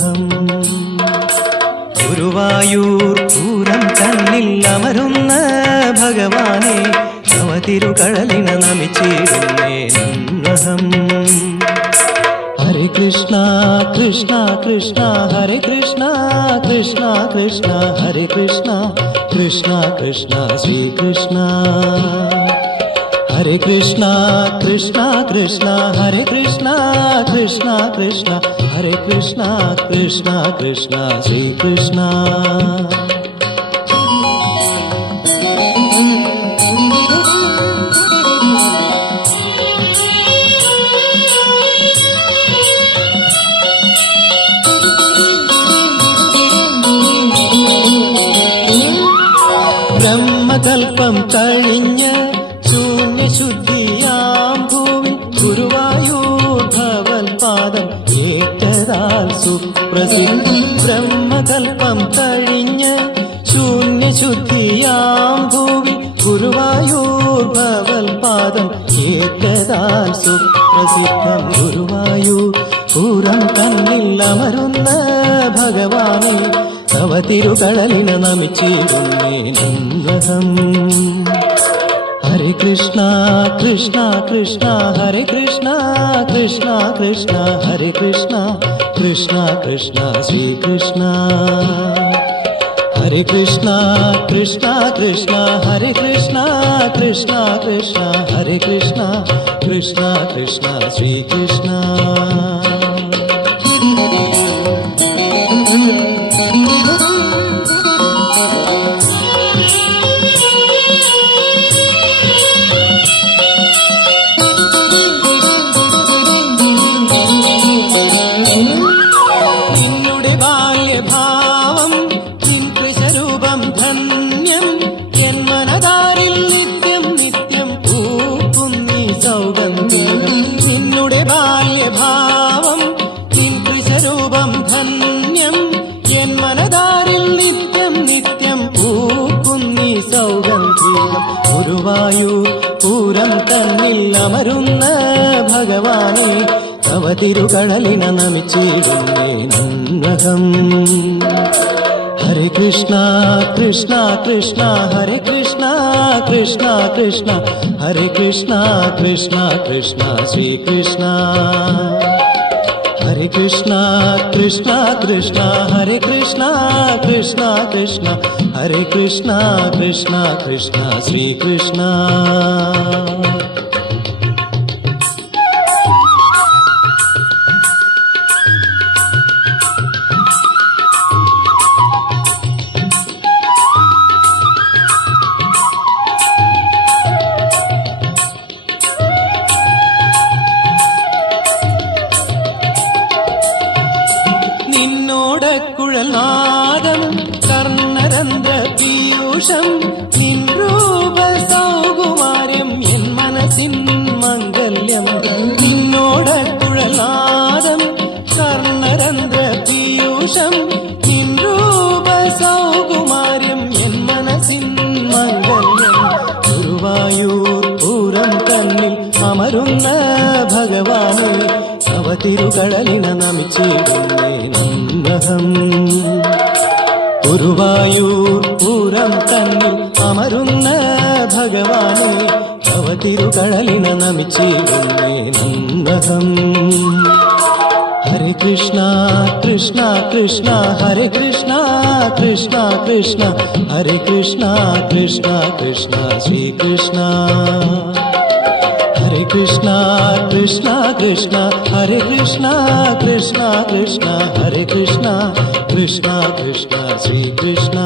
നന്നഹം. ഗുരുവായൂർ പൂരം തന്നിൽ അമരുന്ന ഭഗവാനെ നവതിരുകടലിന നമിച്ചിടുന്നേ നന്നഹം. ഹരേ കൃഷ്ണ കൃഷ്ണ കൃഷ്ണ ഹരേ കൃഷ്ണ കൃഷ്ണ കൃഷ്ണ ഹരേ കൃഷ്ണ കൃഷ്ണ കൃഷ്ണ ശ്രീകൃഷ്ണ. ഹരേ കൃഷ്ണ കൃഷ്ണ കൃഷ്ണ ഹരേ കൃഷ്ണ കൃഷ്ണ കൃഷ്ണ ഹരേ കൃഷ്ണ കൃഷ്ണ കൃഷ്ണ ശ്രീകൃഷ്ണ. ബ്രഹ്മകൽപ്പം കഴിഞ്ഞ് ശൂന്യശുദ്ധിയാം ഭൂമി ഗുരുവായൂർ ഭവൽപാദം ഏറ്റതാൽ സുപ്രസിദ്ധി. ബ്രഹ്മകൽപ്പം കഴിഞ്ഞ് ശൂന്യശുദ്ധിയാം ഭൂമി ഗുരുവായൂർ ഭവൽപാദം ഏറ്റതാൽ സുപ്രസിദ്ധം. ഗുരുവായൂർ പൂരം തന്നിൽ അമരുന്ന ഭഗവാനെ നവതിരുകടലിന നമിച്ചിടുന്നേ നന്നഹം. ഹരേ കൃഷ്ണ കൃഷ്ണ കൃഷ്ണ ഹരേ കൃഷ്ണ കൃഷ്ണ കൃഷ്ണ ഹരേ കൃഷ്ണ കൃഷ്ണ കൃഷ്ണ ശ്രീകൃഷ്ണ. ഹരേ കൃഷ്ണ കൃഷ്ണ കൃഷ്ണ ഹരേ കൃഷ്ണ കൃഷ്ണ കൃഷ്ണ ഹരേ കൃഷ്ണ കൃഷ്ണ കൃഷ്ണ ശ്രീകൃഷ്ണ. നിന്നുടെ ബാല്യഭാവം നിൻ കൃശരൂപം ധന്യം എൻ മനതാരിൽ നിത്യം നിത്യം പൂക്കുന്നീ സൗഗന്ധികം. ഗുരുവായൂർ പൂരം തന്നിൽ അമരുന്ന ഭഗവാനെ നവതിരുകടലിന നമിച്ചിടുന്നേ നന്നഹം. ഹരേ കൃഷ്ണ കൃഷ്ണ കൃഷ്ണ ഹരേ കൃഷ്ണ കൃഷ്ണ കൃഷ്ണ ഹരേ കൃഷ്ണ കൃഷ്ണ കൃഷ്ണ ശ്രീകൃഷ്ണ. ഹരേ കൃഷ്ണ കൃഷ്ണ കൃഷ്ണ ഹരേ കൃഷ്ണ കൃഷ്ണ കൃഷ്ണ ഹരേ കൃഷ്ണ കൃഷ്ണ കൃഷ്ണ ശ്രീകൃഷ്ണ. കുഴൽനാദം കർണരന്ധ്ര പീയൂഷം നിൻ രൂപ സൗകുമാര്യം എൻ മനസ്സിൻ മംഗല്യം. നിന്നോട കുഴൽനാദം കർണരന്ധ്ര പീയൂഷം നിൻ രൂപ സൗകുമാര്യം എൻ മനസ്സിൻ മംഗല്യം. ഗുരുവായൂർ പൂരം തന്നിൽ അമരുന്ന ഭഗവാനെ നവതിരുകടലിന നമിച്ചിടുന്നേ നന്നഹം. ഗുരുവായൂർ പൂരം തന്നിൽ അമരുന്ന ഭഗവാനെ നവതിരുകടലിന നമിച്ചിടുന്നേ നന്നഹം. ഹരേ കൃഷ്ണ കൃഷ്ണ കൃഷ്ണ ഹരേ കൃഷ്ണ കൃഷ്ണ കൃഷ്ണ ഹരേ കൃഷ്ണ കൃഷ്ണ കൃഷ്ണ ശ്രീകൃഷ്ണ. ഹരേ കൃഷ്ണ കൃഷ്ണ കൃഷ്ണ ഹരേ കൃഷ്ണ കൃഷ്ണ കൃഷ്ണ ഹരേ കൃഷ്ണ കൃഷ്ണ കൃഷ്ണ ശ്രീകൃഷ്ണ.